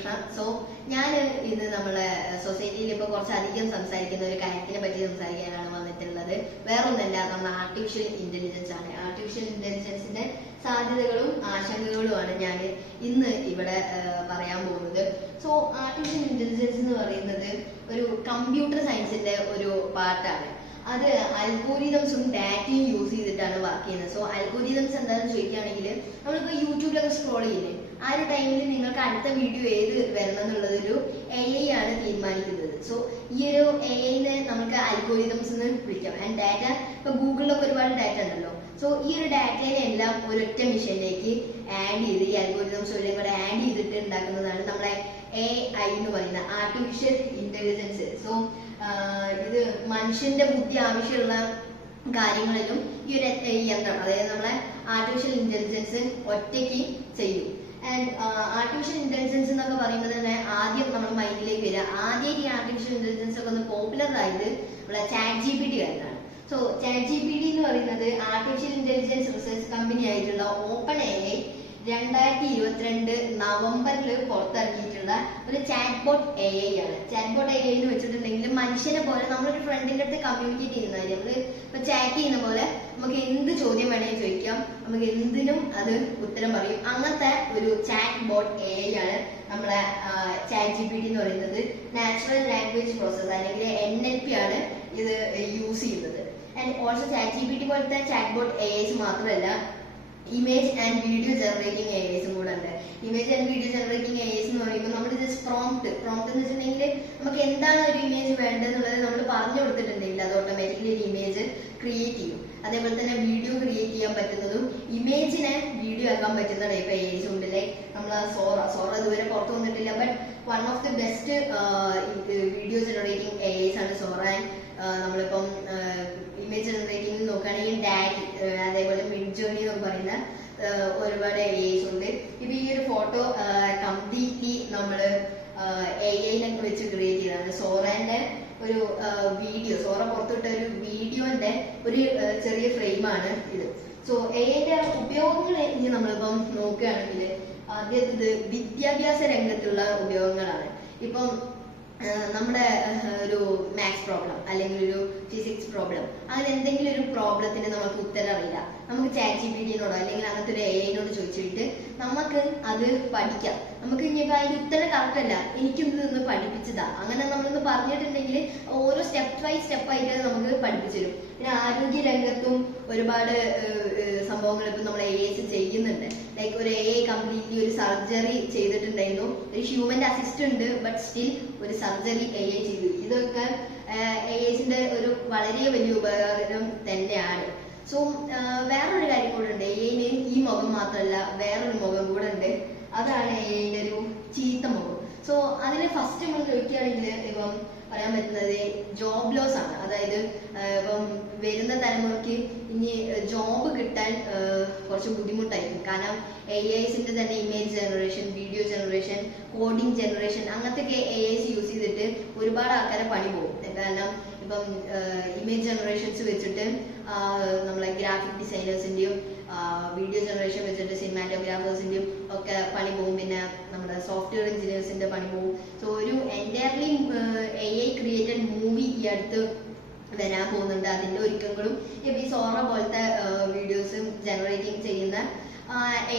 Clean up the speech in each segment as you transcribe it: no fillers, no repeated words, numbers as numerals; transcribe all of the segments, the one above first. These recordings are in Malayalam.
ശ്രീകൃഷ്ണ. സോ ഞാൻ ഇന്ന് നമ്മളെ സൊസൈറ്റിയിൽ ഇപ്പൊ കുറച്ചധികം സംസാരിക്കുന്ന ഒരു കാര്യത്തിനെ പറ്റി സംസാരിക്കാനാണ് വന്നിട്ടുള്ളത്. വേറൊന്നല്ല, നമ്മുടെ ആർട്ടിഫിഷ്യൽ ഇന്റലിജൻസ് ആണ്. ആർട്ടിഫിഷ്യൽ ഇന്റലിജൻസിന്റെ സാധ്യതകളും ആശങ്കകളുമാണ് ഞാൻ ഇന്ന് ഇവിടെ പറയാൻ പോകുന്നത്. സോ ആർട്ടിഫിഷ്യൽ ഇന്റലിജൻസ് എന്ന് പറയുന്നത് ഒരു കമ്പ്യൂട്ടർ സയൻസിന്റെ ഒരു പാർട്ടാണ്. അത് അൽഗോരിതംസും ഡാറ്റയും യൂസ് ചെയ്തിട്ടാണ് വർക്ക് ചെയ്യുന്നത്. സോ അൽഗോരിതംസ് എന്താണെന്ന് ചോദിക്കുകയാണെങ്കിൽ, നമ്മളിപ്പോൾ യൂട്യൂബിലൊക്കെ സ്ക്രോൾ ചെയ്യില്ലേ, ആ ഒരു ടൈമിൽ നിങ്ങൾക്ക് അടുത്ത വീഡിയോ ഏത് വരണം എന്നുള്ളതൊരു AI ആണ് തീരുമാനിക്കുന്നത്. സോ ഈ ഒരു AI-നെ നമുക്ക് അൽഗോരിതംസ് എന്ന് വിളിക്കാം. ആൻഡ് ഡാറ്റ, ഇപ്പൊ ഗൂഗിളിലൊക്കെ ഒരുപാട് ഡാറ്റ ഉണ്ടല്ലോ. സോ ഈ ഒരു ഡാറ്റയെ എല്ലാം ഒരൊറ്റ മെഷീനിലേക്ക് ആഡ് ചെയ്ത്, ഈ അൽഗോരിതംസ് എല്ലാം കൂടെ ആഡ് ചെയ്തിട്ട് ഉണ്ടാക്കുന്നതാണ് നമ്മളെ AI എന്ന് പറയുന്ന ആർട്ടിഫിഷ്യൽ ഇന്റലിജൻസ്. സോ ഇത് മനുഷ്യന്റെ ബുദ്ധി ആവശ്യമുള്ള കാര്യങ്ങളിലും ഈ ഒരു യന്ത്രം, അതായത് നമ്മളെ ആർട്ടിഫിഷ്യൽ ഇന്റലിജൻസ് ഒറ്റയ്ക്ക് ചെയ്യും. ആൻഡ് ആർട്ടിഫിഷ്യൽ ഇന്റലിജൻസ് എന്നൊക്കെ പറയുമ്പോൾ തന്നെ ആദ്യം നമ്മുടെ മൈൻഡിലേക്ക് വരിക, ആദ്യമായിട്ട് ഈ ആർട്ടിഫിഷ്യൽ ഇന്റലിജൻസ് ഒക്കെ ഒന്ന് പോപ്പുലർ ആയത് നമ്മളെ ChatGPT ആയിട്ടാണ്. സോ ChatGPT എന്ന് പറയുന്നത് ആർട്ടിഫിഷ്യൽ ഇന്റലിജൻസ് റിസർച്ച് കമ്പനി ആയിട്ടുള്ള OpenAI 2022 നവംബറിൽ പുറത്തിറങ്ങിയിട്ടുള്ള ഒരു ചാറ്റ്ബോട്ട് AI ആണ്. ചാറ്റ്ബോട്ട് AI എന്ന് വെച്ചിട്ടുണ്ടെങ്കിൽ മനുഷ്യനെ പോലെ നമ്മളൊരു ഫ്രണ്ടിന്റെ അടുത്ത് കമ്മ്യൂണിക്കേറ്റ് ചെയ്യുന്ന, നമ്മള് ഇപ്പൊ ചാറ്റ് ചെയ്യുന്ന പോലെ നമുക്ക് എന്ത് ചോദ്യം വേണമെങ്കിൽ ചോദിക്കാം, നമുക്ക് എന്തിനും അത് ഉത്തരം പറയും. അങ്ങനത്തെ ഒരു ചാറ്റ്ബോട്ട് AI ആണ് നമ്മളെ ChatGPT എന്ന് പറയുന്നത്. നാച്ചുറൽ ലാംഗ്വേജ് പ്രോസസ് അല്ലെങ്കിൽ NLP ആണ് ഇത് യൂസ് ചെയ്യുന്നത്. ആൻഡ് ഓൾസോ ChatGPT പോലത്തെ ചാറ്റ്ബോട്ട് AIs മാത്രമല്ല, ഇമേജ് ആൻഡ് വീഡിയോ ജനറേറ്റിംഗ് AIസും കൂടെ ഉണ്ട്. Image and video generating AIs എന്ന് പറയുമ്പോൾ നമ്മൾ ജസ്റ്റ് പ്രോംപ്റ്റ് എന്ന് വെച്ചിട്ടുണ്ടെങ്കിൽ നമുക്ക് എന്താണ് ഒരു ഇമേജ് വേണ്ടതെന്നുള്ളത് നമ്മൾ പറഞ്ഞു കൊടുത്തിട്ടുണ്ടെങ്കിൽ അത് ഓട്ടോമാറ്റിക്കലി ഒരു ഇമേജ് ക്രിയേറ്റ് ചെയ്യും. അതേപോലെ തന്നെ വീഡിയോ ക്രിയേറ്റ് ചെയ്യാൻ പറ്റുന്നതും ഇമേജിനെ വീഡിയോ ആക്കാൻ പറ്റുന്ന ടൈപ്പ് AIs ഉണ്ട്. ലൈക്ക് നമ്മൾ സോറ ഇതുവരെ പുറത്തു വന്നിട്ടില്ല, but one of the best video generating AIs ആണ് സോറ. നമ്മളിപ്പം ഇമേജ് ജനറേറ്റിംഗ് നോക്കുകയാണെങ്കിൽ ഡാലി, അതേപോലെ മിഡ്ജേർണി എന്നൊക്കെ പറയുന്ന ഒരുപാട് AIs ഉണ്ട്. ഇപ്പൊ ഈ ഒരു ഫോട്ടോ കംപ്ലീറ്റ്ലി നമ്മള് AI-നെ വെച്ച് ക്രിയേറ്റ് ചെയ്തതാണ്. സോറന്റെ ഒരു വീഡിയോ, സോറ പുറത്തുവിട്ട ഒരു വീഡിയോന്റെ ഒരു ചെറിയ ഫ്രെയിമാണ് ഇത്. സോ AI-ന്റെ ഉപയോഗങ്ങൾ ഇനി നമ്മളിപ്പം നോക്കുകയാണെങ്കിൽ ആദ്യത്തേത് വിദ്യാഭ്യാസ രംഗത്തുള്ള ഉപയോഗങ്ങളാണ്. ഇപ്പം നമ്മുടെ ഒരു മാത്സ് പ്രോബ്ലം അല്ലെങ്കിൽ ഒരു ഫിസിക്സ് പ്രോബ്ലം, അങ്ങനെ എന്തെങ്കിലും ഒരു പ്രോബ്ലത്തിന് നമുക്ക് ഉത്തരം അറിയില്ല, നമുക്ക് ChatGPT-നോടോ അല്ലെങ്കിൽ അങ്ങനത്തെ ഒരു AI-നോട് ചോദിച്ചിട്ട് നമുക്ക് അത് പഠിക്കാം. നമുക്ക് ഇനിയിപ്പോൾ അതിന്റെ ഉത്തരം കറക്റ്റ് അല്ല, എനിക്കൊന്ന് നിന്ന് പഠിപ്പിച്ചതാ, അങ്ങനെ നമ്മളൊന്ന് പറഞ്ഞിട്ടുണ്ടെങ്കിൽ ഓരോ സ്റ്റെപ്പ് ബൈ സ്റ്റെപ്പ് ആയിട്ട് നമുക്ക് പഠിപ്പിച്ചു തരും. പിന്നെ ആരോഗ്യ രംഗത്തും ഒരുപാട് സംഭവങ്ങൾ ഇപ്പം നമ്മൾ AIs ചെയ്യുന്നുണ്ട്. ലൈക്ക് ഒരു AI കംപ്ലീറ്റ്ലി ഒരു സർജറി ചെയ്തിട്ടുണ്ടായിരുന്നു, ഒരു ഹ്യൂമൻ അസിസ്റ്റന്റ് ബട്ട് സ്റ്റിൽ ഒരു സർജറി AI ചെയ്തു. ഇതൊക്കെ AIസിന്റെ ഒരു വളരെ വലിയ ഉപകാരം തന്നെയാണ്. സോ വേറൊരു കാര്യം കൂടെ ഉണ്ട്, AI-ന് ഈ മുഖം മാത്രമല്ല വേറൊരു മുഖം കൂടെ ഉണ്ട്, അതാണ് AI-ന്റെ ഒരു ചീത്ത മുഖം. സോ അതിന് ഫസ്റ്റ് നമ്മൾ ചോദിക്കുകയാണെങ്കിൽ ഇപ്പം പറയാൻ പറ്റുന്നത് ജോബ് ലോസ് ആണ്. അതായത് ഇപ്പം വരുന്ന തലമുറയ്ക്ക് ഇനി ജോബ് കിട്ടാൻ കുറച്ച് ബുദ്ധിമുട്ടായിരിക്കും. കാരണം AIസിന്റെ തന്നെ image generation, video generation, coding generation, അങ്ങനത്തെ AIs യൂസ് ചെയ്തിട്ട് ഒരുപാട് ആൾക്കാരെ പണി പോകും. കാരണം ഇപ്പം ഇമേജ് ജനറേഷൻസ് വെച്ചിട്ട് നമ്മളെ ഗ്രാഫിക് ഡിസൈനേഴ്സിന്റെയും വീഡിയോ ജനറേഷൻ വെച്ചിട്ട് സിനിമാറ്റോഗ്രാഫേഴ്സിന്റെയും ഒക്കെ പണി പോകും. പിന്നെ നമ്മുടെ സോഫ്റ്റ്വെയർ എഞ്ചിനീയേഴ്സിന്റെ പണി പോകും. സോ ഒരു എൻറ്റയർലി AI ക്രിയേറ്റഡ് മൂവി ഈ അടുത്ത് വരാൻ പോകുന്നുണ്ട്. അതിന്റെ ഒരുക്കങ്ങളും ഇപ്പൊ ഈ സോറ പോലത്തെ വീഡിയോസ് ജനറേറ്റിംഗ് ചെയ്യുന്ന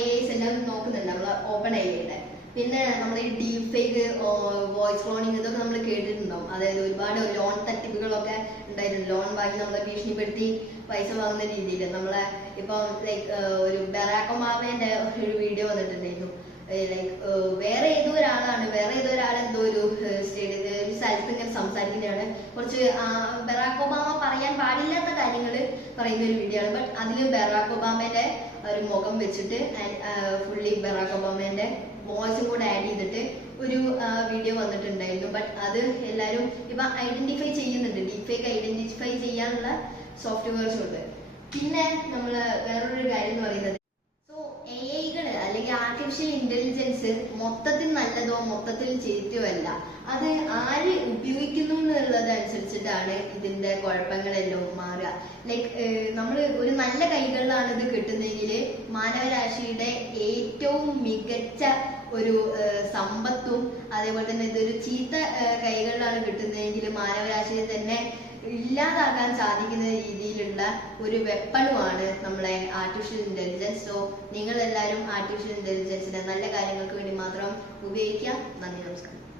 AIs എല്ലാം നോക്കുന്നുണ്ട് നമ്മളെ OpenAI-യുടെ. പിന്നെ നമ്മൾ ഈ ഡീപ് ഫേക്ക്, വോയിസ് ക്ലോണിങ്, ഇതൊക്കെ നമ്മൾ കേട്ടിട്ടുണ്ടാവും. അതായത് ഒരുപാട് ലോൺ തട്ടിപ്പുകളൊക്കെ ഉണ്ടായിരുന്നു. ലോൺ വാങ്ങി നമ്മളെ ഭീഷണിപ്പെടുത്തി പൈസ വാങ്ങുന്ന രീതിയിൽ നമ്മളെ ഇപ്പം ലൈക്ക് ഒരു ബറാക് ഒബാമയുടെ ഒരു വീഡിയോ വന്നിട്ടുണ്ടായിരുന്നു. ലൈക്ക് വേറെ ഏതോ ഒരാൾ എന്തോ ഒരു സ്ഥലത്ത് ഇങ്ങനെ സംസാരിക്കുന്നതാണ്, കുറച്ച് ബറാക് ഒബാമ പറയാൻ പാടില്ലാത്ത കാര്യങ്ങൾ പറയുന്ന ഒരു വീഡിയോ ആണ്. ബട്ട് അതിൽ ബറാക് ഒബാമയുടെ ഒരു മുഖം വെച്ചിട്ട് ഫുള്ളി ബറാക് ഒബാമയുടെ വോയിസും കൂടെ ആഡ് ചെയ്തിട്ട് ഒരു വീഡിയോ വന്നിട്ടുണ്ടായിരുന്നു. ബട്ട് അത് എല്ലാവരും ഇപ്പൊ ഐഡന്റിഫൈ ചെയ്യുന്നുണ്ട്, ഡീപ് ഫേക്ക് ഐഡന്റിഫൈ ചെയ്യാനുള്ള സോഫ്റ്റ്വെയർസും ഉണ്ട്. പിന്നെ നമ്മള് വേറൊരു കാര്യം എന്ന് പറയുന്നത്, സോ AI-കള് അല്ലെങ്കിൽ ആർട്ടിഫിഷ്യൽ ഇന്റലിജൻസ് മൊത്തത്തിൽ നല്ലതോ മൊത്തത്തിൽ ചീത്തയോ അല്ല, അത് ആര് ഉപയോഗിക്കുന്നു എന്നുള്ളതനുസരിച്ചിട്ടാണ് ഇതിന്റെ കുഴപ്പങ്ങളെല്ലാം മാറുക. ലൈക്ക് നമ്മൾ ഒരു നല്ല കൈകളിലാണ് ഇത് കിട്ടുന്നതെങ്കിൽ മാനവരാശിയുടെ ഏറ്റവും മികച്ച ഒരു സമ്പത്തും അതേപോലെ തന്നെ ഇതൊരു ചീത്ത കൈകളിലാണ് കിട്ടുന്നതെങ്കിൽ മാനവരാശിയെ തന്നെ ഇല്ലാതാക്കാൻ സാധിക്കുന്ന രീതിയിലുള്ള ഒരു വെപ്പണുമാണ് നമ്മളെ ആർട്ടിഫിഷ്യൽ ഇന്റലിജൻസ്. സോ നിങ്ങൾ എല്ലാവരും ആർട്ടിഫിഷ്യൽ ഇന്റലിജൻസിനെ നല്ല കാര്യങ്ങൾക്ക് വേണ്ടി മാത്രം ഉപയോഗിക്കുക. നന്ദി, നമസ്കാരം.